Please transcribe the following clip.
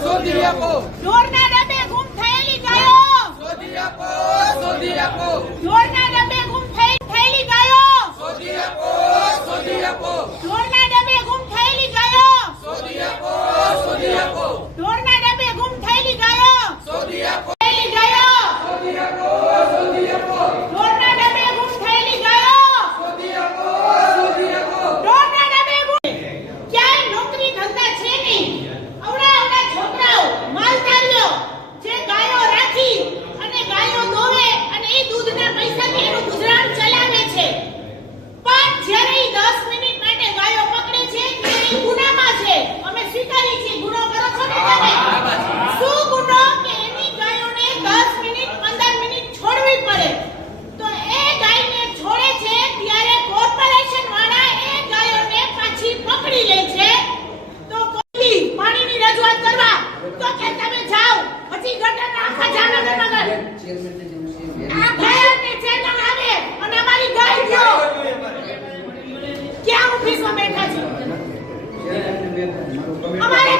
શોધી આપો. ઢોરના ડબ્બે ગુમ થયેલી ગાયો શોધી આપો. શોધી આપો. ઢોરના ડબ્બે ગુમ થયેલી ગાયો શોધી આપો. શોધી આપો. ઢોરના ડબ્બે ગુમ થયેલી ગાયો શોધી આપો. શોધી આપો. ઢોરના ડબ્બે ગુમ થયેલી ગાયો શોધી આપો. થયેલી ગાયો શોધી આપો. શોધી આપો. ઢોરના ડબ્બે ગુમ થયેલી ગાયો શોધી આપો. શોધી આપો. ઢોરના ડબ્બે ગુમ ક્યાંય નોકરી ધંધા છે નહીં. અવડા છોકરાઓ માલધારીઓ જે ગાયો રાખી અને ગાયો દોવે અને એ દૂધના પૈસાથી એનું ગુજરાન ચલાવે છે. પણ જ્યારે ઈ 10 મિનિટ માટે ગાયો પકડે છે ત્યારે ઈ ગુનામાં છે. અમે સ્વીકારી છીએ ગુનો કરો છો ને તમે. શું ગુનો કે એની ગાયોને 10 મિનિટ 15 મિનિટ છોડવી પડે. તો એ ગાયને છોડે છે ત્યારે કોર્પોરેશન વાળા એ ગાયોને પાછી પકડી લે છે. તો કોઈ પાણીની રજૂઆત કરવા તો કે તમે જાઓ પછી ગટરના આખા જામનગર આ ગાયને ચેતન આવે અને અમારી ગાય ગયો ક્યાં ઓફિસમાં બેઠા છે અમારે